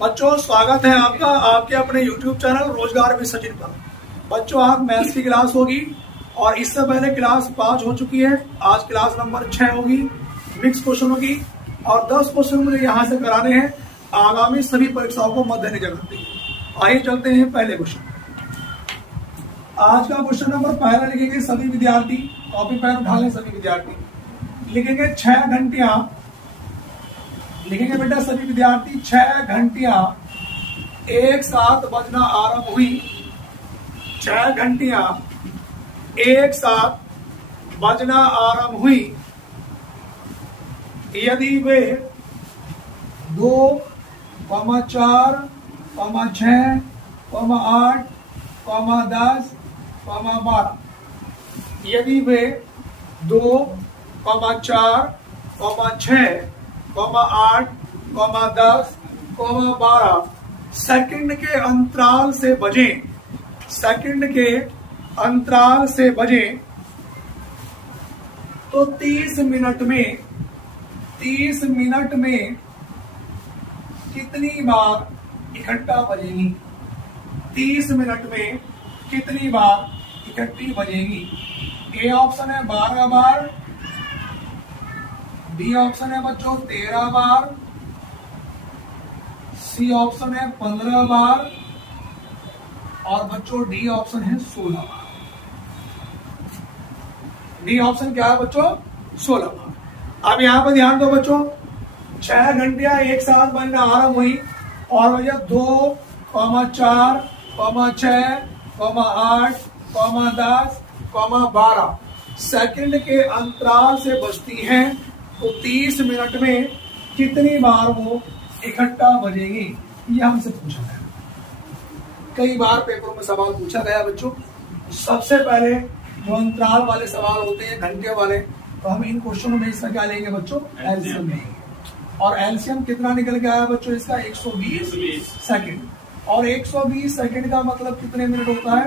बच्चों स्वागत है आपका आपके अपने YouTube चैनल रोजगार विद सचिन पर। बच्चों आज मैथ्स की क्लास होगी और इससे पहले क्लास 5 हो चुकी है। आज क्लास नंबर 6 होगी, मिक्स क्वेश्चन होगी और 10 क्वेश्चन मुझे यहाँ से कराने हैं आगामी सभी परीक्षाओं को मद्देनजर रखते हुए। आइए चलते हैं पहले क्वेश्चन। आज का क्वेश्चन नंबर पहला लिखेंगे सभी विद्यार्थी, कॉपी पेन उठा लें सभी विद्यार्थी। लिखेंगे 6 घंटियां, लिखेंगे बेटा सभी विद्यार्थी 6 घंटियां एक साथ बजना आरंभ हुई। 6 घंटियां एक साथ बजना आरंभ हुई यदि वे 2, 4, 6, 8, 10, 12। यदि वे 2, 4, 6, 8, 10, 12 सेकंड के अंतराल से बजे, सेकंड के अंतराल से बजे तो 30 मिनट में, 30 मिनट में कितनी बार इकट्ठा बजेगी? 30 मिनट में कितनी बार इकट्ठी बजेगी? ए ऑप्शन है 12 बार, बी ऑप्शन है बच्चों 13 बार, सी ऑप्शन है 15 बार और बच्चों डी ऑप्शन है 16 बार। डी ऑप्शन क्या है बच्चों? 16 बार। अब यहां पर ध्यान दो बच्चों, 6 घंटियां एक साथ बनना आरंभ हुई और भैया 2, 4, 6, 8, 10, 12 सेकंड के अंतराल से बजती हैं तो 30 मिनट में कितनी बार वो इकट्ठा बजेगी? ये हमसे पूछा गया, कई बार पेपरों में सवाल पूछा गया बच्चों। सबसे पहले जो अंतराल वाले सवाल होते हैं घंटे वाले, तो हम इन क्वेश्चनों में इसका क्या लेंगे बच्चों? एलसीएम लेंगे। और एलसीएम कितना निकल के आया बच्चों? इसका 120 सेकंड। और 120 सेकंड का मतलब कितने मिनट होता है?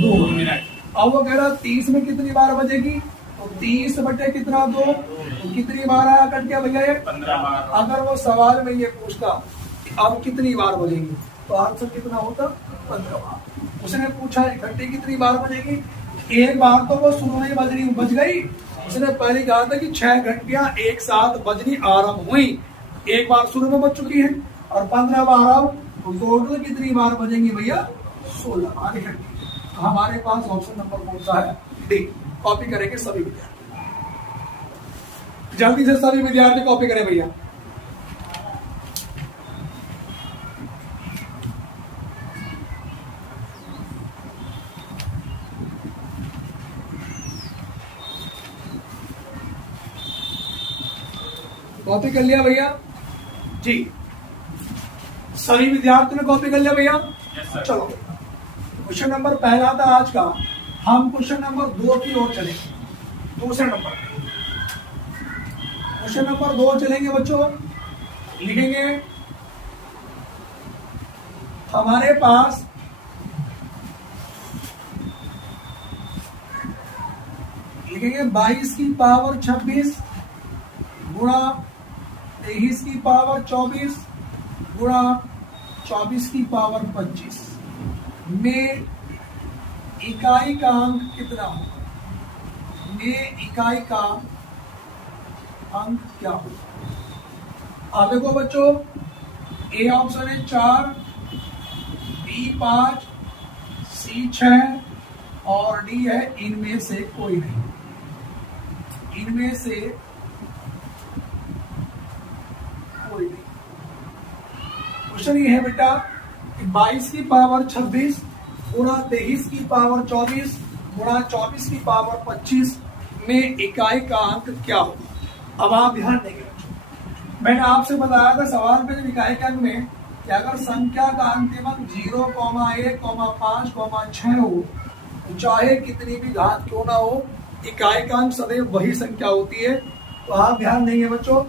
2 मिनट। अब वो कह रहा 30 में कितनी बार बजेगी? तो 30 बटे कितना 2, तो कितनी बार आया कट गया भैया? 15 बार। अगर वो सवाल में ये पूछता कि अब कितनी बार बजेगी तो आंसर कितना होता? 15 बार। उसने पूछा इकट्ठी कितनी बार बजेगी? एक बार तो वो शुरू में बज गई। उसने पहले कहा था कि 6 घंटियां एक साथ बजनी आरंभ हुई, एक बार शुरू में बज चुकी है और 15 बार अब, तो टोटल कितनी बार बजेंगी भैया? 16 बार इकट्ठी। तो हमारे पास ऑप्शन नंबर कौन सा है? डी। कॉपी करेंगे सभी विद्यार्थी, जल्दी से सभी विद्यार्थी कॉपी करें भैया। कॉपी कर लिया भैया जी? सभी विद्यार्थियों ने कॉपी कर लिया भैया? चलो क्वेश्चन नंबर पहला था आज का, हम क्वेश्चन नंबर 2 की ओर चलेंगे। दूसरे नंबर क्वेश्चन नंबर 2 चलेंगे बच्चों। लिखेंगे हमारे पास लिखेंगे 22 की पावर 26 गुणा 23 की पावर 24 गुणा 24 की पावर 25 में इकाई का अंक कितना होगा? में इकाई का अंक क्या होगा? अब देखो बच्चों, ए ऑप्शन है 4, बी 5, सी 6 और डी है इनमें से कोई नहीं। इनमें से कोई नहीं। क्वेश्चन ये है बेटा कि 22 की पावर 26 गुणा 23 की पावर 24 गुणा 24 की पावर 25 में इकाई का अंक क्या होगा? अब आप ध्यान देंगे बच्चों, मैंने आपसे बताया था सवाल में जब इकाई के अंक में कि अगर संख्या का अंतिम अंक 0, 1, 5, 6 हो तो चाहे कितनी भी घात क्यों ना हो, इकाई का अंक सदैव वही संख्या होती है। तो आप ध्यान देंगे बच्चों,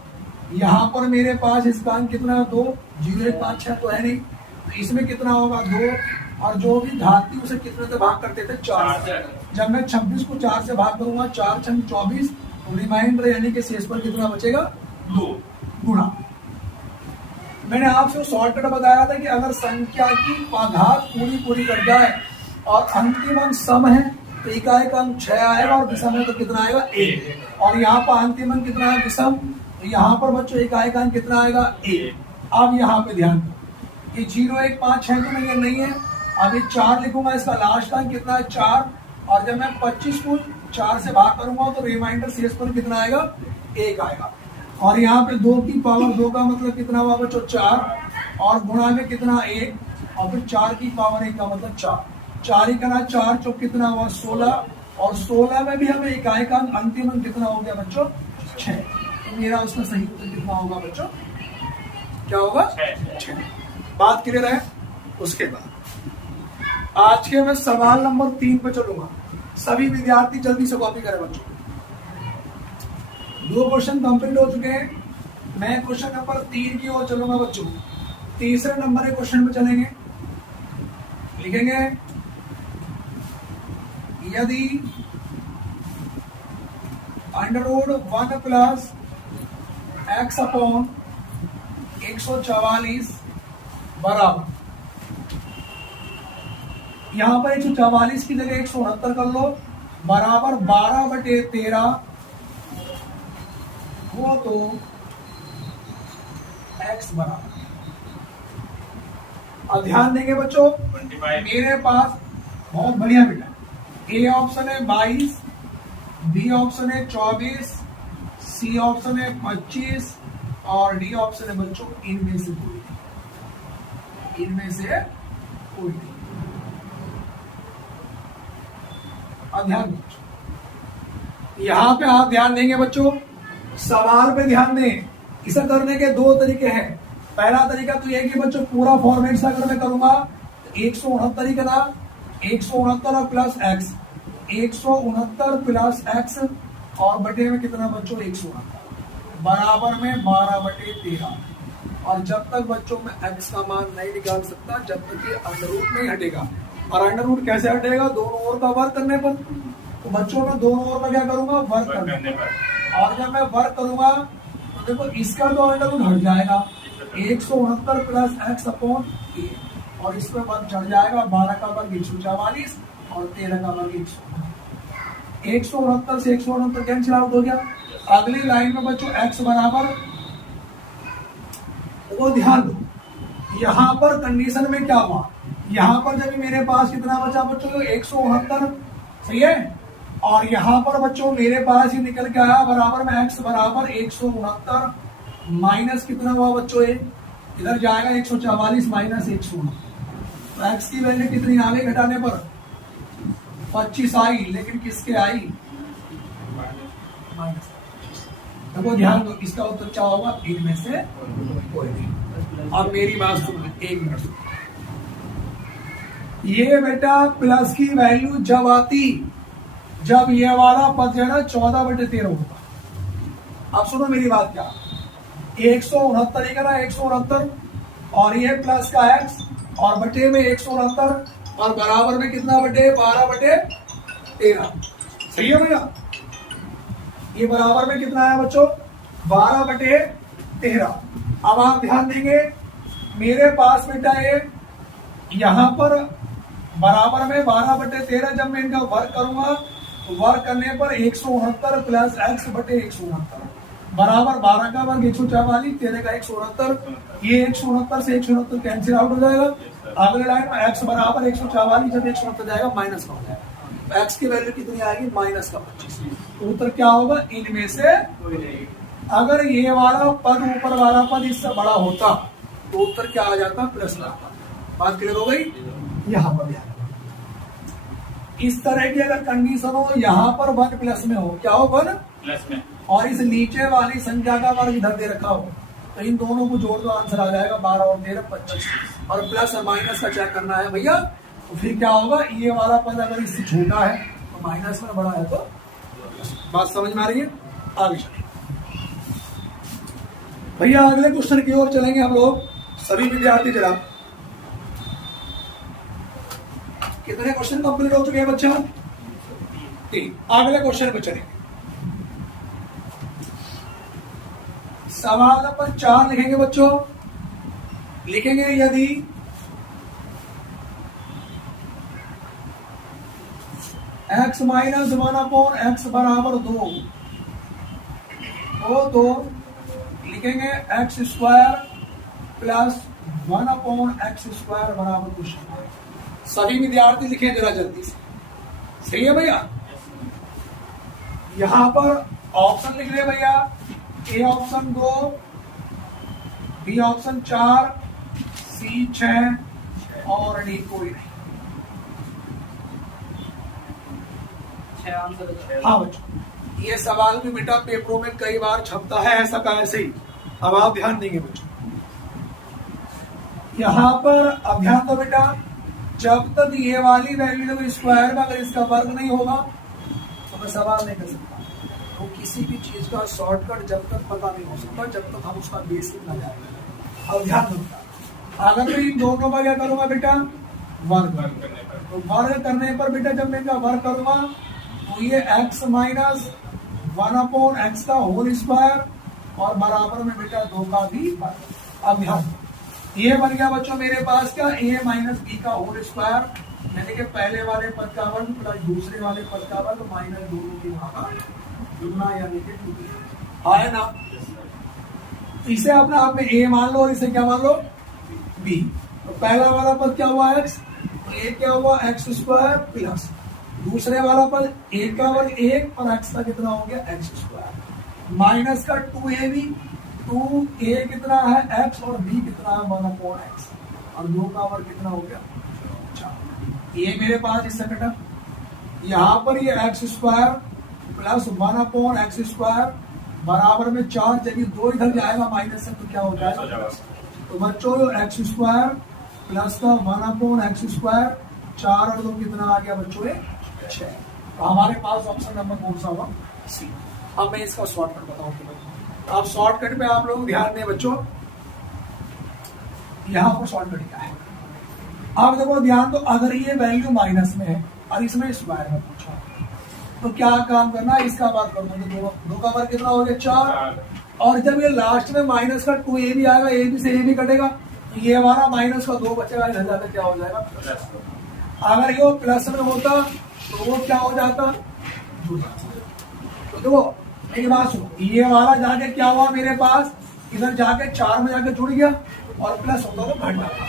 यहाँ पर मेरे पास इसका अंक कितना है? 2, 0, 1, 5, 6 तो है नहीं, तो इसमें कितना होगा? 2 और जो भी घात थी उसे कितने से भाग करते थे? 4 से। जब मैं 26 को 4 से भाग करूंगा, 4 छंग 24, तो रिमाइंडर यानी कि शेष पर कितना बचेगा? 2 गुणा मैंने आपसे शॉर्टकट बताया था कि अगर संख्या की घात पूरी पूरी कट जाए और अंतिम अंक सम है तो इकाई का अंक 6 आएगा और विषम है तो कितना आएगा 1। और यहाँ पर अंतिम अंक कितना है विषम, तो यहाँ पर बच्चों इकाई का अंक कितना आएगा 1। अब यहाँ पे ध्यान दो, ये 0 1 5 6 तो नहीं है। अब ये 4 लिखूंगा, इसका लास्ट अंक कितना है 4, और जब मैं 25 को 4 से भाग करूंगा तो रिमाइंडर शेष पर कितना आएगा 1 आएगा। और यहाँ पे 2 की पावर 2 का मतलब कितना हुआ बच्चों 4, और गुणा में कितना 1, और फिर 4 की पावर 1 का मतलब 4, 4 ही करना 4 चौक कितना हुआ 16, और 16 में भी हमें इकाई का अंतिम अंक कितना हो गया बच्चों 6। तो मेरा उसका सही उत्तर कितना होगा बच्चों, क्या होगा 6। बात क्लियर है। उसके बाद आज के मैं सवाल नंबर 3 पे चलूंगा, सभी विद्यार्थी जल्दी से कॉपी करें बच्चों। 2 क्वेश्चन कंप्लीट हो चुके हैं, मैं क्वेश्चन नंबर 3 की ओर चलूंगा बच्चों। तीसरे नंबर के क्वेश्चन पे चलेंगे, लिखेंगे यदि √1 प्लस x अपॉन 144 बराबर, यहां पर 144 की जगह 169 कर लो, बराबर 12/13 हो तो x बराबर। अब ध्यान देंगे बच्चों, मेरे पास बहुत बढ़िया बेटा, ए ऑप्शन है 22, बी ऑप्शन है 24, सी ऑप्शन है 25 और डी ऑप्शन है बच्चों इनमें से कोई, इनमें से कोई नहीं। अब ध्यान दो, यहां पे आप ध्यान देंगे बच्चों, सवाल पे ध्यान दें। इसे करने के 2 तरीके हैं। पहला तरीका तो यह कि बच्चों पूरा फॉर्मेट से अगर मैं करूंगा तो 169 ही करना, 169 और प्लस एक्स, 169 प्लस एक्स और बटे में कितना बच्चों 169 बराबर में 12/13। और जब तक बच्चों में एक्स का मान नहीं निकाल सकता जब तक ये अंडर रूट नहीं हटेगा। और अंडर रूट कैसे हटेगा, दोनों ओर का वर्क करने पर। तो बच्चों में दोनों ओर का क्या करूंगा, वर्क करने पर। और जब मैं वर्क करूंगा तो देखो इसका तो अंडर रूट हट जाएगा, 169 प्लस एक्स अपॉन ए, और इस पर वर्ग चढ़ जाएगा, 12 का वर्ग 144 और 13 का वर्ग 169। 169 से 169 कैंसिल आउट हो गया। अगली लाइन में बच्चों x बराबर, वो ध्यान दो यहां पर कंडीशन में क्या हुआ, यहां पर जब मेरे पास कितना बचा बच्चों 169, सही है। और यहां पर बच्चों मेरे पास ये निकल के आया बराबर में x बराबर 169 माइनस कितना हुआ बच्चों, इधर जाएगा 144 माइनस 169। तो x की वैल्यू कितनी आ गई घटाने पर 25 आई, लेकिन किसके आई माइनस। देखो ध्यान दो, इसका उत्तर क्या होगा, इनमें से कोई नहीं। अब मेरी बात सुनो, 1 मिनट सुनो। ये बेटा प्लस की वैल्यू जब आती, जब ये वाला पद जो है ना 14/13 होगा। अब सुनो मेरी बात, क्या 169 ही करना, 169 और ये प्लस का x और बटे में 169 और बराबर में कितना बटे 12/13, सही है भैया। ये बराबर में कितना है बच्चों 12/13। अब आप ध्यान देंगे मेरे पास बेटा ये यहां पर बराबर में 12/13, जब मैं इनका वर्क करूंगा तो वर्क करने पर 169 प्लस x बटे 169 बराबर 12 का वर्ग 144, 13 का 169। ये 169 से 169 कैंसिल आउट हो जाएगा। अगले लाइन में x बराबर 144, जब 169 जाएगा माइनस का हो जाएगा। x की वैल्यू कितनी आएगी माइनस का 25। तो उत्तर क्या होगा, इनमें से अगर ये वाला पद ऊपर वाला पद इससे बड़ा होता तो उत्तर क्या आ जाता, प्लस में आता। बात क्लियर हो गई। यहाँ पर इस तरह की अगर कंडीशन हो, यहाँ पर 1 प्लस में हो, क्या हो 1 प्लस में, और इस नीचे वाली संख्या का वर्ग इधर दे रखा हो, तो इन दोनों को जोड़ दो, आंसर आ जाएगा 12 और 13 25। और प्लस और माइनस का चेक करना है भैया, तो फिर क्या होगा, ये वाला पद अगर इससे छोटा है तो माइनस में, बड़ा है तो। बात समझ में आ रही है। आगे चलिए भैया, अगले क्वेश्चन की ओर चलेंगे हम लोग। सभी विद्यार्थी जरा, कितने क्वेश्चन कंप्लीट हो चुके हैं बच्चों, 3। अगले क्वेश्चन पे चलेंगे। सवाल नंबर 4 लिखेंगे बच्चों। लिखेंगे यदि x माइनस 1/x बराबर 2 हो तो लिखेंगे x square plus 1/x square बराबर कुछ। सभी विद्यार्थी लिखें जरा जल्दी से, सही है भैया। यहां पर ऑप्शन लिख रहे भैया, ए ऑप्शन 2, बी ऑप्शन 4, सी 6 और डी कोई नहीं। हाँ बच्चों, ये सवाल भी बेटा पेपरों में कई बार छपता है, ऐसा का ऐसे ही। अब आप ध्यान देंगे बच्चों, यहां पर अब ध्यान दो बेटा, जब तक ये वाली वैल्यू स्क्वायर में अगर इसका वर्ग नहीं होगा तो मैं सवाल नहीं कर सकता। तो किसी भी चीज का शॉर्टकट जब तक पता नहीं हो सकता जब तक हम उसका बेसिक ना जाएगा। अब ध्यान दो, अगर मैं इन दोनों का क्या करूंगा बेटा, वर्ग। तो वर्ग करने पर बेटा जब मैं इनका वर्ग करूंगा तो ये x माइनस 1/x का होल स्क्वायर और बराबर में बेटा 2 का भी वर्ग। अब ध्यान, ये बन गया बच्चों मेरे पास क्या, a माइनस बी का होल स्क्वायर, यानी कि पहले वाले पद का वर्ग प्लस दूसरे वाले पद का वर्ग माइनस दोनों की भागा दुगना यानी कि 2 है ना। इसे अपने आप में a मान लो और इसे क्या मान लो, b। तो पहला वाला पद क्या हुआ x, a क्या हुआ x स्क्वायर प्लस दूसरे वाला पद a का वर्ग 1 और x का कितना हो गया x स्क्वायर माइनस का 2ab, 2a कितना है x और b कितना है 1/x और 2 का वर्ग कितना हो गया 4। ये मेरे पास इससे कटा, यहाँ पर ये x square plus 1/x square बराबर में 4, जब ये 2 इधर जाएगा माइनस से तो क्या हो जाएगा। तो बच्चों x स्क्वायर प्लस का 1/x स्क्वायर 4 और 2 कितना आ गया बच्चों 6। तो हमारे पास ऑप्शन नंबर कौन सा हुआ, सी। अब मैं इसका शॉर्टकट बताऊं तो आप शॉर्टकट पे आप लोग ध्यान दें बच्चों, यहां पर शॉर्टकट क्या है। आप देखो ध्यान दो, अगर ये वैल्यू माइनस में है और इसमें स्क्वायर में पूछा तो क्या काम करना है, इसका बात करना है। 2 का वर्ग कितना हो गया 4 और जब ये लास्ट में माइनस का 2a भी आएगा, a भी से a भी कटेगा तो ये हमारा माइनस का 2 बचेगा, इधर जाकर क्या हो जाएगा प्लस। अगर ये प्लस में होता तो वो क्या हो जाता, तो देखो मेरी बात सुनो, ये वाला जाके क्या हुआ मेरे पास, इधर जाके 4 में जाके जुड़ गया और प्लस होता तो घट जाता।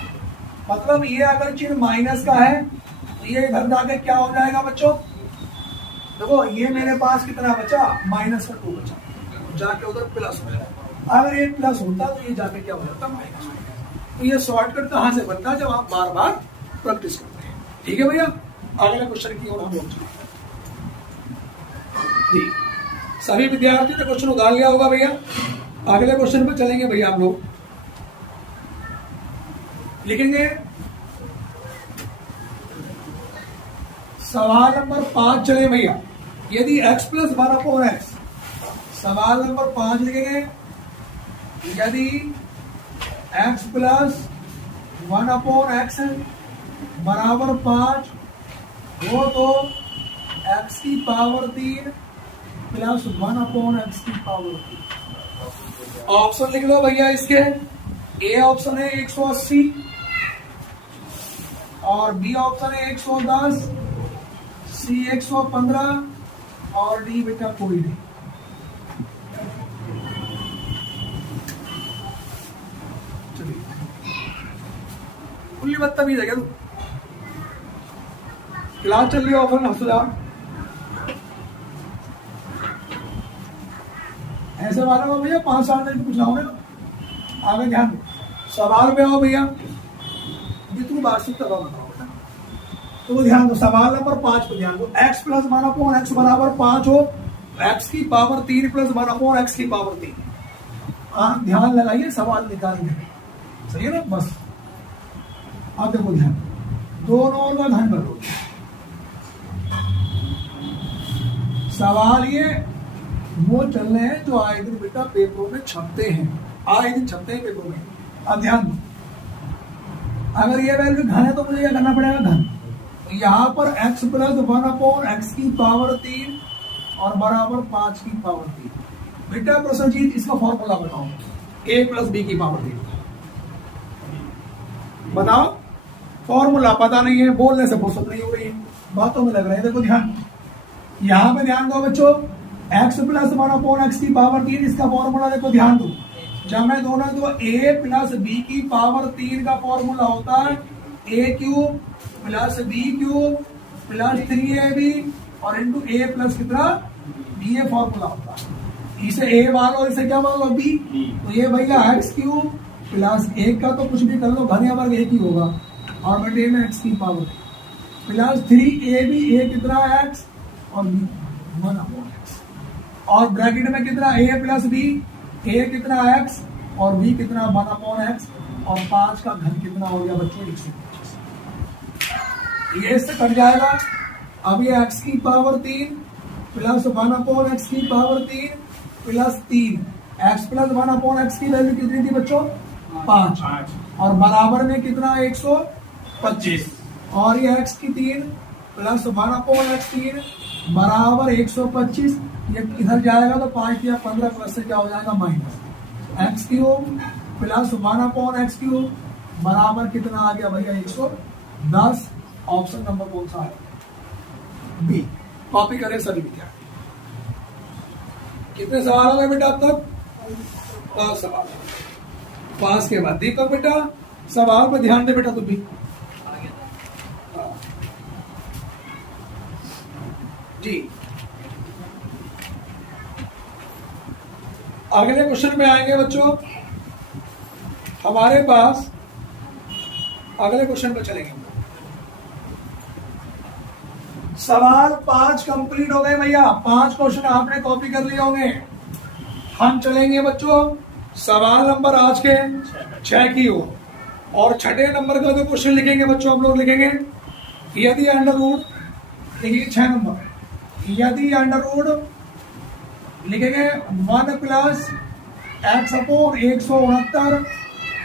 मतलब ये अगर चिन्ह माइनस का है तो ये इधर जाके क्या हो जाएगा बच्चों, देखो ये मेरे पास कितना बचा माइनस का 2 बचा, जाके उधर प्लस हो जाएगा। अगर ये प्लस होता तो ये जाके क्या हो जाता माइनस हो जाता। तो ये शॉर्टकट कहाँ से बनता है, जब आप बार बार प्रैक्टिस करते हैं। ठीक है भैया, अगले क्वेश्चन की ओर हम लोग जी, सभी विद्यार्थी ने क्वेश्चन उतार लिया होगा भैया। अगले क्वेश्चन पर चलेंगे भैया, हम लोग लिखेंगे सवाल नंबर 5 चले भैया। यदि x प्लस 1/x, सवाल नंबर 5 लिखेंगे, यदि x प्लस 1/x बराबर 5 हो तो x की पावर 3 प्लस 1/x की पावर 3। ऑप्शन लिख लो भैया इसके, ए ऑप्शन है 180 और बी ऑप्शन है 110, सी 115 और डी बेटा कोई नहीं। चलिए खुली बदतमीज है क्या तू, क्लास चल रही है ऑफर हफ्तेदार ऐसे वाला हो भैया, 5 साल तक कुछ ना होगा ना। आगे ध्यान दो, सवाल पे आओ भैया, जितनी वार्षिक तब बताओ। तो ध्यान दो सवाल नंबर 5 पे ध्यान दो, x प्लस 1/x बराबर 5 हो, x की पावर 3 प्लस 1/x की पावर 3। ध्यान लगाइए सवाल निकालने में, सही है ना। बस अब देखो ध्यान, दोनों का ध्यान करो। सवाल ये वो चल रहे हैं जो आए दिन बेटा पेपरों में छपते हैं, आए दिन छपते हैं पेपरों में। अब ध्यान दो, अगर ये वैल्यू घन है तो मुझे क्या करना पड़ेगा, घन। यहाँ पर x प्लस 1/x की पावर 3 और बराबर 5 की पावर 3। बेटा प्रसन्नजीत इसका फॉर्मूला बताओ, a प्लस बी की पावर 3। बताओ, फॉर्मूला पता नहीं है, बोलने से फुर्सत नहीं हो रही है, बातों में लग रहे हैं। देखो ध्यान, यहाँ पे ध्यान दो बच्चों, x प्लस 1/x की पावर 3, इसका फॉर्मूला देखो, ध्यान दो। जब मैं दोनों दो a प्लस बी की पावर 3 का फॉर्मूला होता है a cube plus B cube plus 3ab और इंटू a प्लस कितना b, ये फॉर्मूला होता है। इसे a मान लो, इसे क्या मान लो b, तो ये भैया x क्यूब प्लस 1 का तो कुछ भी कर लो, घन या वर्ग एक ही होगा, और बटे में x की पावर प्लस 3ab, a कितना x और b 1/x, और ब्रैकेट में कितना a प्लस b, a कितना x और b कितना 1/x, और 5 का घन कितना हो गया बच्चों 125, ये इससे कट जाएगा। अब ये x की पावर 3 प्लस 1/x की power 3 plus 3, x plus 1/x की वैल्यू कितनी थी बच्चों 5, और बराबर में कितना 125, और ये x की 3 प्लस 1/x 3 बराबर 125, ये इधर जाएगा तो 5 या 15 प्लस से क्या हो जाएगा minus, x cube plus 1/x cube बराबर कितना आ गया भैया 110। ऑप्शन नंबर कौन सा है, बी। कॉपी करें सभी विद्यार्थी। कितने सवाल हो गए बेटा अब तक, 5 सवाल। 5 के बाद दीपक बेटा सवाल पर ध्यान दे बेटा, तुम भी जी। अगले क्वेश्चन में आएंगे बच्चों, हमारे पास अगले क्वेश्चन पर चलेंगे। सवाल 5 कंप्लीट हो गए भैया, 5 क्वेश्चन आपने कॉपी कर लिए होंगे। हम चलेंगे बच्चों सवाल नंबर आज के 6 की ओर, और छठे नंबर का जो क्वेश्चन लिखेंगे बच्चों हम लोग लिखेंगे, यदि अंडर रूट, देखिए 6 नंबर, यदि अंडर रूट लिखेंगे 1 प्लस एक्स अपॉन 169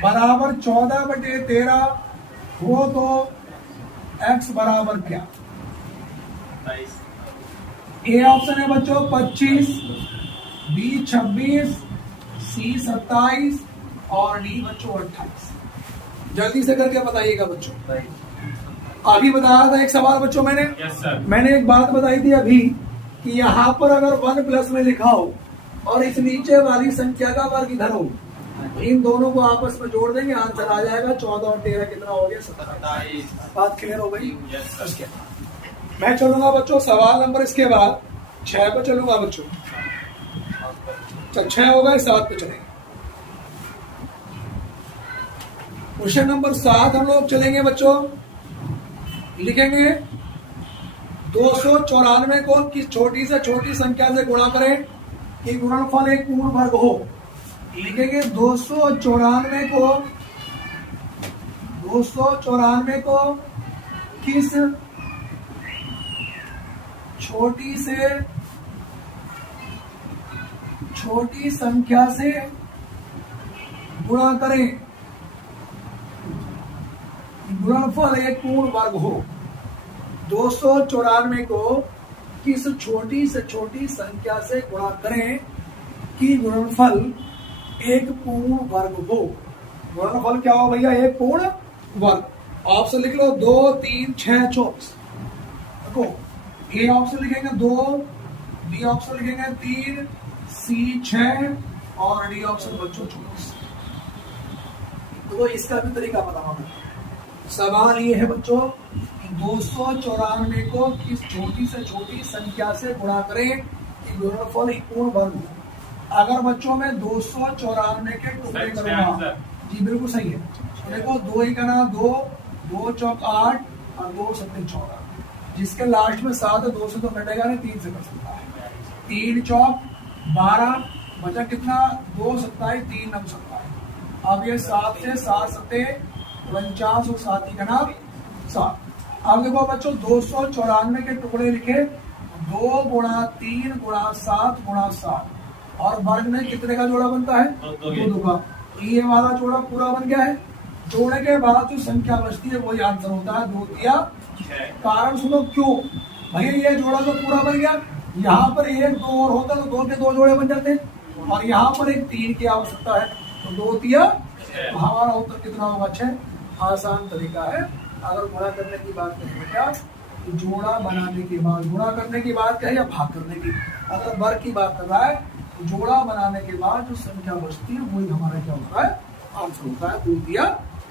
बराबर 14/13 हो तो x बराबर क्या। ए ऑप्शन है बच्चों 25, बी 26, सी 27 और डी बच्चों 28। जल्दी से करके बताइएगा बच्चों। अभी बताया था एक सवाल बच्चों मैंने एक बात बताई थी अभी कि यहाँ पर अगर 1 प्लस में लिखा हो और इस नीचे वाली संख्या का वर्ग इधर हो, इन दोनों को आपस में जोड़ देंगे, आंसर आ जाएगा 14 और 13 कितना हो गया 27। बात क्लियर हो गई। इसके मैं चलूंगा बच्चों सवाल नंबर इसके बाद 6 पे चलूंगा बच्चों। चल 6 हो गए, 7 पे चलेंगे। क्वेश्चन नंबर 7 हम लोग चलेंगे बच्चों, लिखेंगे 294 को किस छोटी से छोटी संख्या से गुणा करें कि गुणनफल एक पूर्ण वर्ग हो। लिखेंगे 294 को किस छोटी से छोटी संख्या से गुणा करें, गुणनफल एक पूर्ण वर्ग हो। 294 को किस छोटी से छोटी संख्या से गुणा करें कि गुणनफल एक पूर्ण वर्ग हो। गुणनफल क्या हो भैया, एक पूर्ण वर्ग। ऑप्शन लिख लो 2, 3, 6, 24। देखो ए ऑप्शन लिखेंगे 2, बी ऑप्शन लिखेंगे 3, सी 6 और डी ऑप्शन बच्चों 24। तो इसका भी तरीका बताऊंगा। सवाल ये है बच्चों 294 को किस छोटी से छोटी संख्या से गुणा करें कि गुणनफल एक पूर्ण वर्ग हो। अगर बच्चों में 294 के टुकड़े करूंगा, जी बिल्कुल सही है। तो देखो 2 ही करना 2, 2 चौक 8 और 2 7 14, जिसके लास्ट में 7 है, 2 से तो कटेगा नहीं, 3 से कट सकता है। 3 चौक 12 बचा कितना 2 27 3 9 27। अब ये 7 से 7 7 49 और 7 ही करना 7। अब देखो बच्चों 294 के टुकड़े लिखे 2 गुणा 3 गुणा 7 गुणा 7, और वर्ग में कितने का जोड़ा बनता है 2 का। ये वाला जोड़ा पूरा बन गया है। जोड़ने के बाद जो संख्या बचती है वही आंसर होता है 2 या 6। कारण सुनो क्यों भैया, ये जोड़ा तो पूरा बन गया, यहाँ पर 1 2 और होता तो 2 के 2 जोड़े बन जाते, और यहाँ पर एक 3 की आवश्यकता है तो 2 या 6। हमारा उत्तर कितना होगा 6। आसान तरीका है। अगर गुणा करने की बात करें बेटा तो जोड़ा बनाने के बाद, गुणा करने की बात करें या भाग करने की, अगर वर्ग की बात कर रहा है तो जोड़ा बनाने के बाद जो संख्या बचती है वही हमारा क्या होता है, आंसर होता है। 2 दिया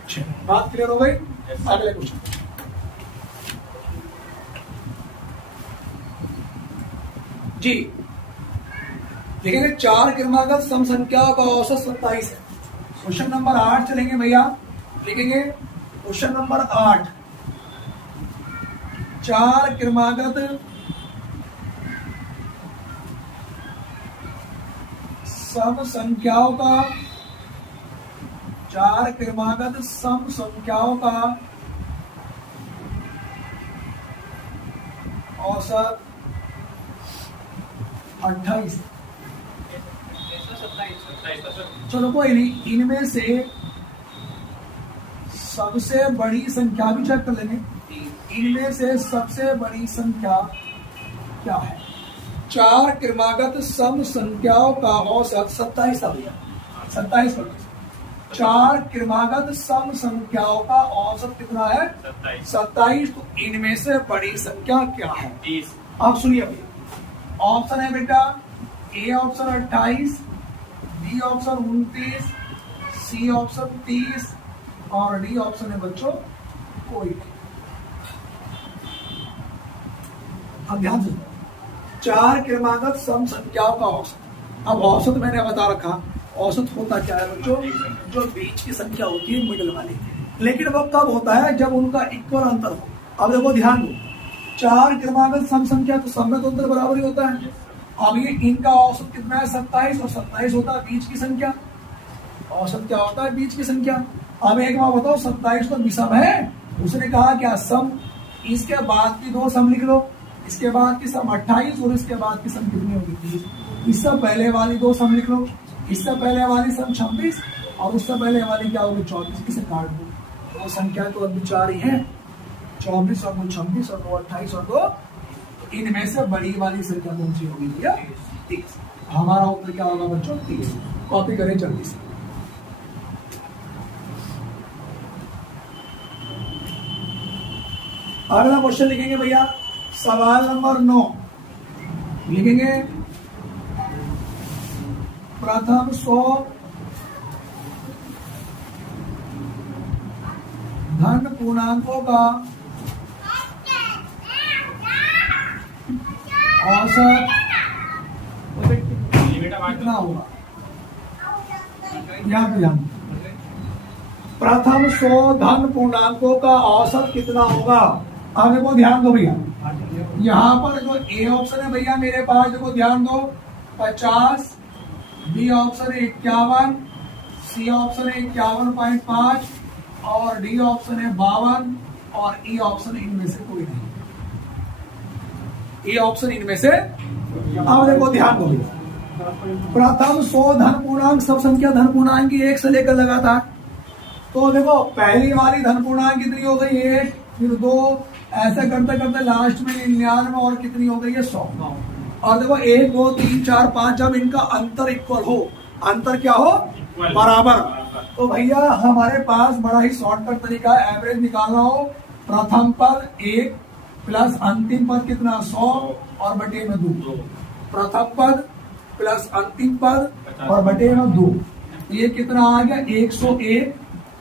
6। बात क्लियर हो गई? अगले क्वेश्चन जी देखेंगे। 4 क्रमागत सम संख्याओं का औसत 27 है। क्वेश्चन नंबर 8 चलेंगे भैया, लिखेंगे क्वेश्चन नंबर 8। 4 क्रमागत सम संख्याओं का, 4 क्रमागत सम संख्याओं का औसत 28। चलो कोई नहीं, इनमें से सबसे बड़ी संख्या भी चेक कर लेंगे। इनमें से सबसे बड़ी संख्या क्या है? 4 क्रमागत सम संख्याओं का औसत 27 आ गया। 27 पर 4 क्रमागत सम संख्याओं का औसत कितना है? 27। तो इनमें से बड़ी संख्या क्या है? 30। आप सुनिए भैया, ऑप्शन है बेटा A option 28, B option 29, C option 30 और डी ऑप्शन है बच्चों कोई नहीं। अब ध्यान से 4 क्रमागत सम संख्याओं का औसत। अब औसत मैंने बता रखा, औसत होता क्या है बच्चों? जो बीच की संख्या होती है, मिडिल वाली। लेकिन वो कब होता है? जब उनका इक्वल अंतर हो। अब देखो ध्यान दो, 4 क्रमागत सम संख्या तो सब में तो अंतर बराबर ही होता है। अब ये इनका औसत कितना है? 27 और 27 होता है बीच की संख्या। औसत क्या होता है? बीच की संख्या। अब एक बार बताओ, 27 तो विषम है। उसने कहा क्या? सम। इसके बाद की 2 सम लिख लो, इसके बाद की सम 28 और इसके बाद की सम कितनी होगी? 30। इससे पहले वाली 2 सम लिख लो, इससे पहले वाली सम 26 और उससे पहले वाली क्या होगी? 24। इसे काट दो, वो संख्या तो अब 4 ही है, 24 और 26 और 2 28 और 2। इनमें से बड़ी वाली संख्या कौन सी होगी भैया? 30। हमारा उत्तर क्या होगा बच्चों? 30। कॉपी करें जल्दी से। अगला क्वेश्चन लिखेंगे भैया, सवाल नंबर 9 लिखेंगे। प्रथम 100 धन पूर्णांकों का औसत कितना होगा? यहाँ पे ध्यान, प्रथम 100 धन पूर्णांकों का औसत कितना होगा? अब देखो ध्यान दो भैया, यहाँ पर जो ए ऑप्शन है भैया मेरे पास, देखो ध्यान दो, 50, बी ऑप्शन है 51, सी ऑप्शन है 51.5 और डी ऑप्शन है 52 और ई ऑप्शन इनमें से कोई नहीं। ई ऑप्शन इनमें से। अब देखो ध्यान दो, प्रथम 100 धन पूर्णांक, सब संख्या धन पूर्णांक की 1 से लेकर लगातार। तो देखो पहली वाली धन पूर्णांक कितनी हो गई? 1, फिर 2, ऐसे करते करते लास्ट में 99 और कितनी हो गई है? 100। और देखो 1, 2, 3, 4, 5 जब इनका अंतर इक्वल हो, अंतर क्या हो? बराबर। तो भैया हमारे पास बड़ा ही शॉर्टकट तरीका है, एवरेज निकालना हो, प्रथम पद 1 प्लस अंतिम पद कितना? 100 और बटे में 2। प्रथम पद प्लस अंतिम पद और बटे में 2, ये कितना आ गया? 101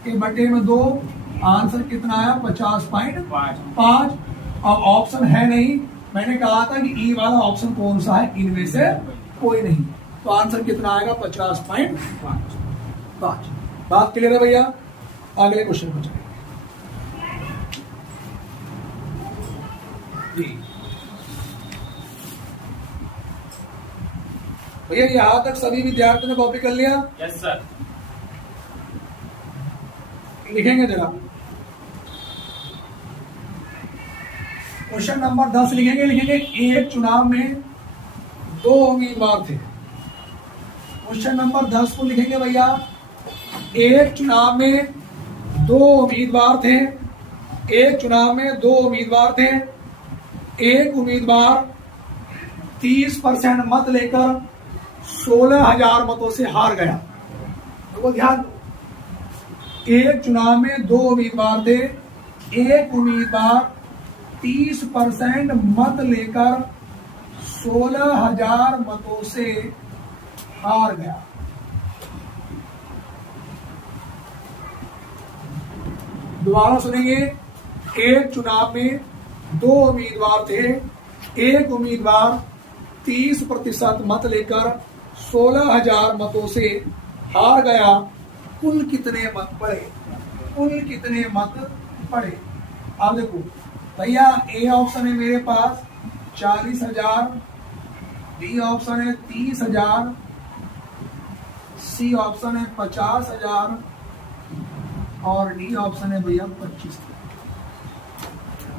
के बटे में 2, आंसर कितना आया? 50.5। अब ऑप्शन है नहीं, मैंने कहा था कि ई वाला ऑप्शन कौन सा है? इनमें से कोई नहीं। तो आंसर कितना आएगा? 50.5। बात क्लियर है भैया? अगले क्वेश्चन पर चलिए जी भैया। यहां तक सभी विद्यार्थियों ने कॉपी कर लिया? Yes sir. लिखेंगे जरा, क्वेश्चन नंबर 10 लिखेंगे। एक चुनाव में 2 उम्मीदवार थे। क्वेश्चन नंबर 10 को लिखेंगे भैया, एक चुनाव में 2 उम्मीदवार थे। एक चुनाव में 2 उम्मीदवार थे। एक उम्मीदवार 30% मत लेकर 16,000 मतों से हार गया। तो ध्यान दो, एक चुनाव में 2 उम्मीदवार थे, एक उम्मीदवार 30% मत लेकर 16,000 मतों से हार गया। दोबारा सुनेंगे। एक चुनाव में 2 उम्मीदवार थे, एक उम्मीदवार 30% मत लेकर 16,000 मतों से हार गया। कुल कितने मत पड़े? कुल कितने मत पड़े? अब देखो भैया, ए ऑप्शन है मेरे पास 40,000, बी ऑप्शन है 30,000, सी ऑप्शन है 50,000 और डी ऑप्शन है भैया 25,000।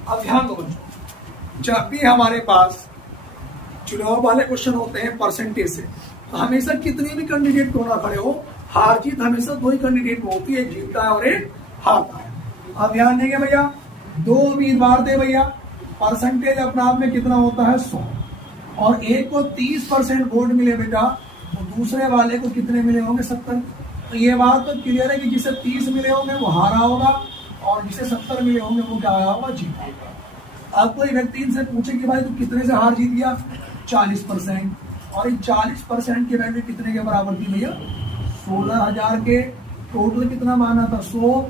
अब ध्यान दो बच्चों, जब भी हमारे पास चुनाव वाले क्वेश्चन होते हैं परसेंटेज से, तो हमेशा कितने भी कैंडिडेट क्यों ना खड़े हो, हार जीत हमेशा 2 ही कैंडिडेट में होती है, एक जीतता है और एक हारता है। अब ध्यान देंगे भैया, 2 उम्मीदवार थे भैया, परसेंटेज अपने आप में कितना होता है 100, और एक को 30% वोट मिले बेटा, तो दूसरे वाले को कितने मिले होंगे 70। तो ये बात तो क्लियर है कि जिसे 30 मिले होंगे वो हारा होगा और जिसे 70 मिले होंगे वो क्या आया होगा, जीता होगा। अब कोई व्यक्ति इनसे पूछे कि भाई तू कितने से हार जीत गया, 40%, और इन 40% की वैल्यू कितने के बराबर थी भैया, 16,000 के। टोटल कितना माना था 100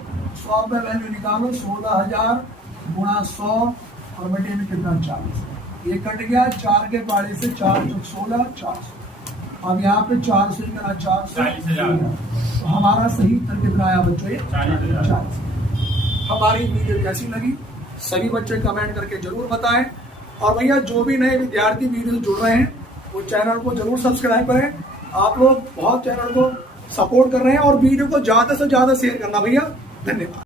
पे वैल्यू निकालो, 16,000 गुणा 100 और बटे में कितना 40। ये कट गया 4 के पाड़े से, 4 चौक 16, 400। अब यहाँ पे 400 का 400, तो हमारा सही उत्तर कितना आया बच्चों, ये 40। हमारी वीडियो कैसी लगी सभी बच्चे कमेंट करके जरूर बताएं, और भैया जो भी नए विद्यार्थी वीडियो जुड़ रहे हैं वो चैनल को जरूर सब्सक्राइब करें। आप लोग बहुत चैनल को सपोर्ट कर रहे हैं और वीडियो को ज्यादा से ज्यादा शेयर करना भैया। धन्यवाद।